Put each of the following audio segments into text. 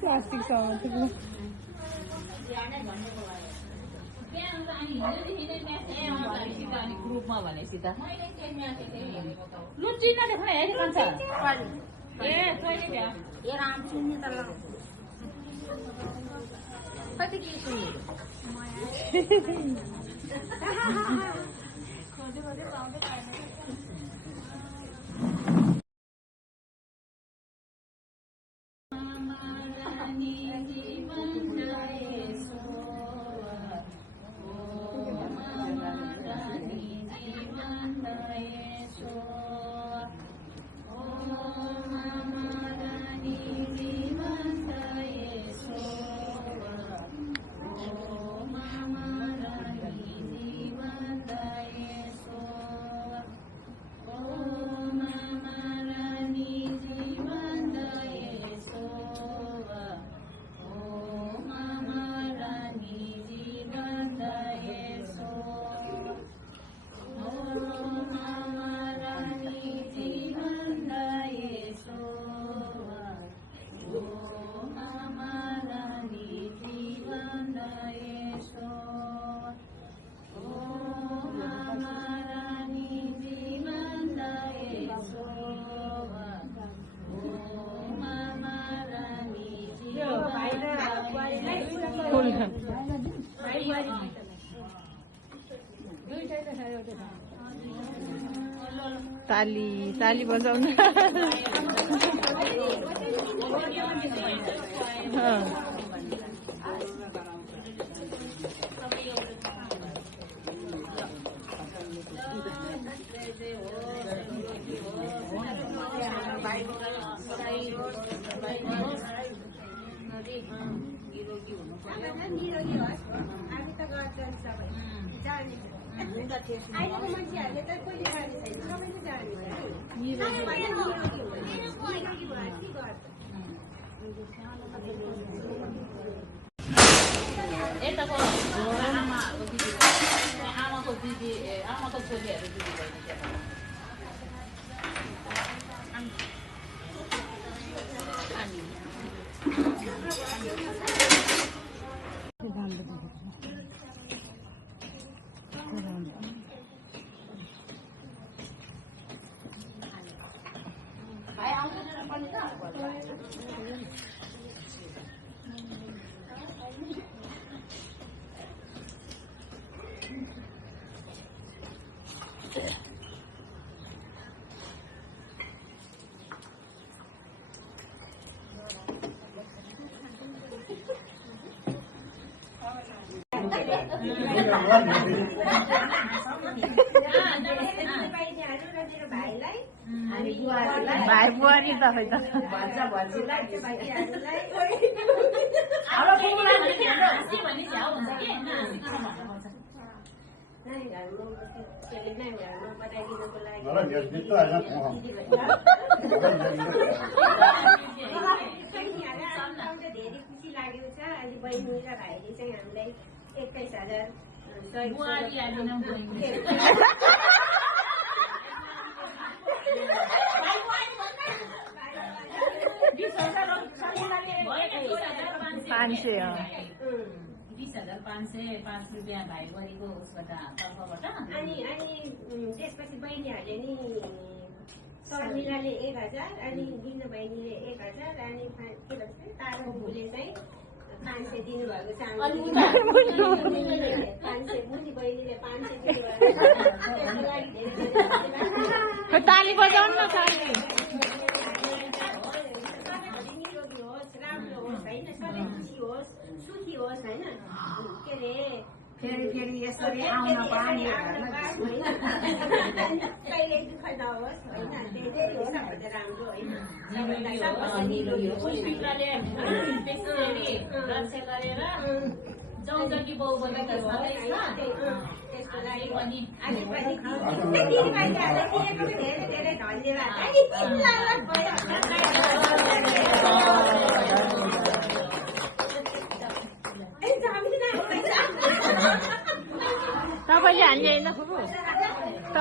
plastic सामान थियो ग्रुपमा भनेपछि त लुच्ची नदेख्न हेरि भन्छ ए तैँले भ्या ए राम सुन्ने त ल कति के सुन्ने खोजे खोजे पाउँदै पाएन ताली ताली बजाउनु अहिलेको मान्छेहरूले त कहिले जाने छैन सबैले जाने यताको आमाको दिदी आमाको छोरीहरू दिदी भाइ बुहारी तपाईँ त धेरै खुसी लागेको छ अहिले बहिनी र भाइले चाहिँ हामीलाई 21,000 ₹20,505 भाइ गरेको उसबाट तर्फबाट अनि त्यसपछि बहिनीहरूले नि शर्मिलाले 1,000 अनि बिन्दु बहिनीले 1,000 अनि के भन्छ तारा बुले चाहिँ 500 दिनुभएको छ 500 मुनि बहिनीले 500 दिनुभएको ताली बजाउनु न ताली राम्रो होस् होइन सधैँ खुसी होस् सुखी होस् होइन के अरे फेरि यसरी आउन पाउने कहिले दुःख नहोस् होइन धेरै होस् भने राम्रो होइन जौजकी बाउ बोलेको त्यसको लागि पनि धेरै धेरै धन्यवाद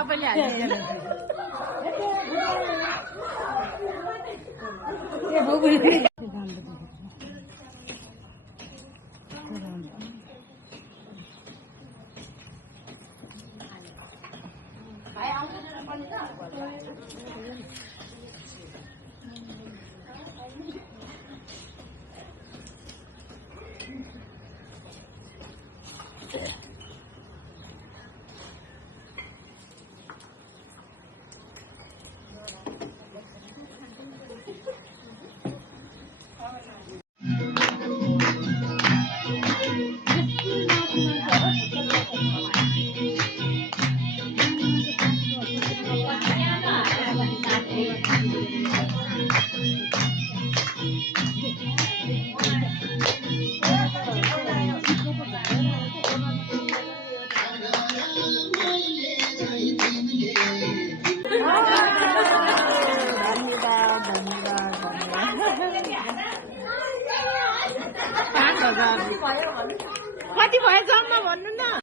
तपाईँले हाल्नु कति भयो जम्मा भन्नु न